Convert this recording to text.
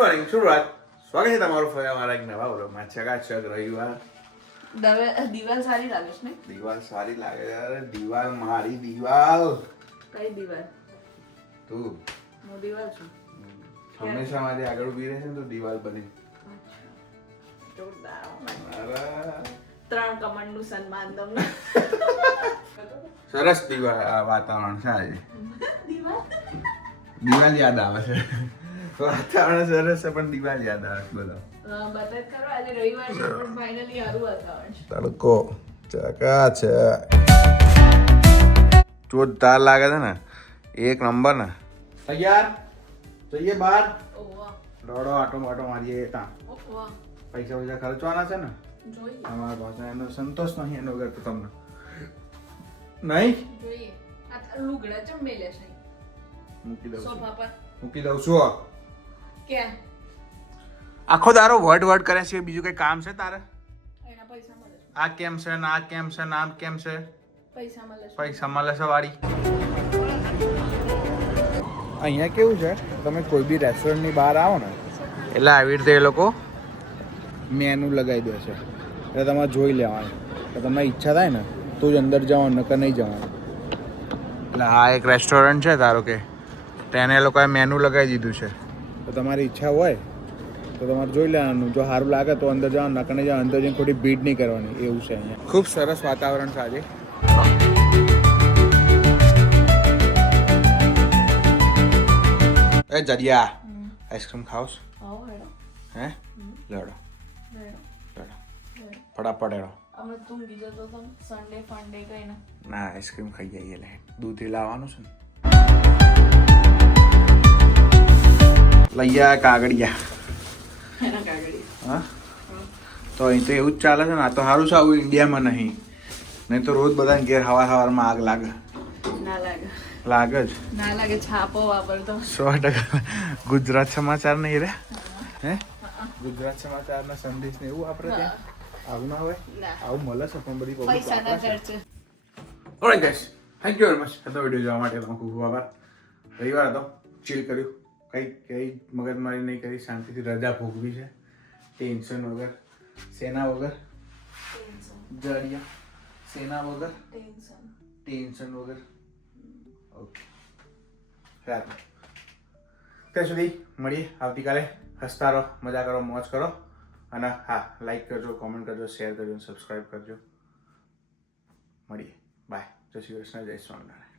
Morning Surat, સ્વાગત છે તમારું ફરી અમારા એક નવા વ્લોગમાં. ચકાચક રવિવાર. દિવાલ સારી લાગે છે ને? દિવાલ સારી લાગે છે. અરે દિવાલ મારી દિવાલ. કઈ દિવાલ? તું. હું દિવાલ છું. હંમેશા મારી આગળ ઊભી રહે છે ને તો દિવાલ બની. જોરદાર. અરે 3 કમંડનું સન્માન તમને. સરસ દિવાલ વાતાવરણ છે આજે. દિવાલ દિવાલ યાદ આવે છે. વાતાવરણ સરસ છે પણ દિવાલ યાદ આવે છે. બોલો. બતા કરો આજે રવિવાર છે પણ ફાઇનલી સારું વાતાવરણ છે. તડકો ચકાચક જોરદાર લાગે છે ને, એક નંબર ને. તૈયાર જઈએ બહાર. ઓવા દોડો આટો માટો મારીએ. ત્યાં ઓવા પૈસા ખર્ચવાના છે ને. જોઈએ તમારા પાસે એનો સંતોષ નહીં એનો વગર તો તમને નહીં. જોઈએ આ લુગડા ચંબેલે છે મૂકી દઉં છું. સોફા પર મૂકી દઉં છું. ક્યાં? આખો દારો વર્ડ કરે છે. બીજું કઈ કામ છે તારે? એના પૈસા મળે છે. આ કેમ છે ને આ કેમ છે ને આમ કેમ છે? પૈસા મળે છે. પૈસા મળે છે વાળી. અહીંયા કેવું છે, તમે કોઈ બી રેસ્ટોરન્ટની બહાર આવો ને એટલે આવી રીતે એ લોકો મેનુ લગાવી દે છે. એટલે તમારે જોઈ લેવાનું. એટલે તમને ઈચ્છા થાય ને તો જ અંદર જવાનું, નકર નહીં જવાનું. એટલે આ એક રેસ્ટોરન્ટ છે ધારો કે, તેને એ લોકોએ મેનુ લગાવી દીધું છે. તો તમારી ઈચ્છા હોય તો તમારે જોઈ લેવાનું. જો સારું લાગે તો અંદર જવાનું, નકર નહીં જવાનું. અંદર જઈને ખોટી ભીડ નહીં કરવાની. એવું છે અહીંયા. ખૂબ સરસ વાતાવરણ છે આજે. એ જડિયા આઈસ્ક્રીમ ખાવસ? આવો હેડો. હે લડો હેડો. લડો હેડો. ફટાફટ હેડો. અમે ઊંઘી જતો તો સન્ડે ફંડે કઈ ના. ના આઈસ્ક્રીમ ખાઈ જઈએ. લે દૂધ લાવવાનું છે ને. લઈ આ કાગળિયા. એના કાગળી. હા તો અહીં તો એવું જ ચાલે છે ને. આ તો સારું છે આવું ઇન્ડિયામાં નહીં. નહીં તો રોજ બધાને ઘેર સવારમાં આગ લાગે. ના લાગે. લાગે જ. ના લાગે. છાપો વાપરતો. 100% ગુજરાત સમાચાર નહીં રે. હે ગુજરાત સમાચારના સંદેશ ને એવું આપણે ત્યાં આવું ના હોય. ના. આવું મળે છે પણ બધી પબ્લિક પૈસાના ખર્ચે. Alright guys, thank you very much. આ વિડીયો જોવા માટે તમારો ખૂબ ખૂબ આભાર. રવિવાર હતો, ચીલ કર્યું. કઈ મગજમારી નહીં કરી. શાંતિથી રજા ભોગવી છે. ટેન્શન વગર, સેના વગર. જડિયા સેના વગર, ટેન્શન વગર. ઓકે સારું. ત્યાં સુધી મળીએ આવતીકાલે. હસતા રહો, મજા કરો, મોજ કરો. અને હા, લાઈક કરજો, કોમેન્ટ કરજો, શેર કરજો, સબસ્ક્રાઈબ કરજો. મળીએ. બાય. જય શ્રી કૃષ્ણ, જય સ્વામિનારાયણ.